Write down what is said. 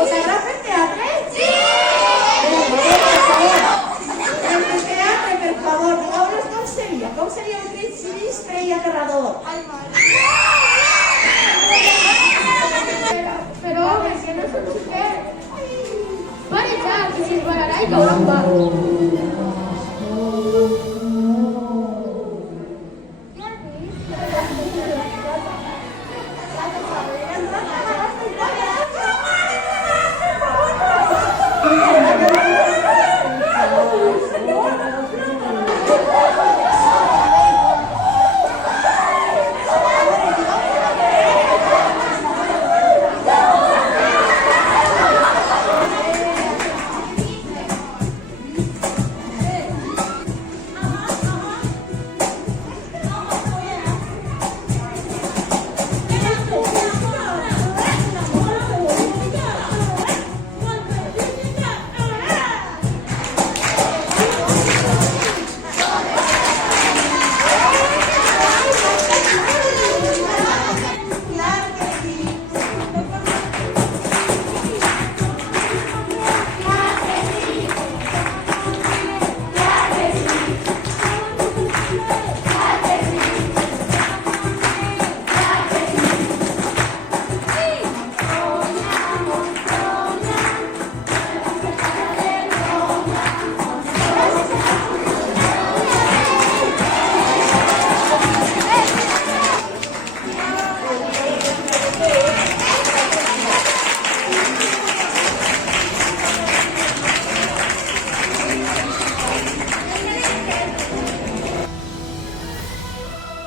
Us agrada fer teatre? Sí! El teatre, per favor, digueu-nos com seria. Com seria un crit sinistre i aterrador? Però, que no sé què. Para ja, que si es pararà i caurà un bar.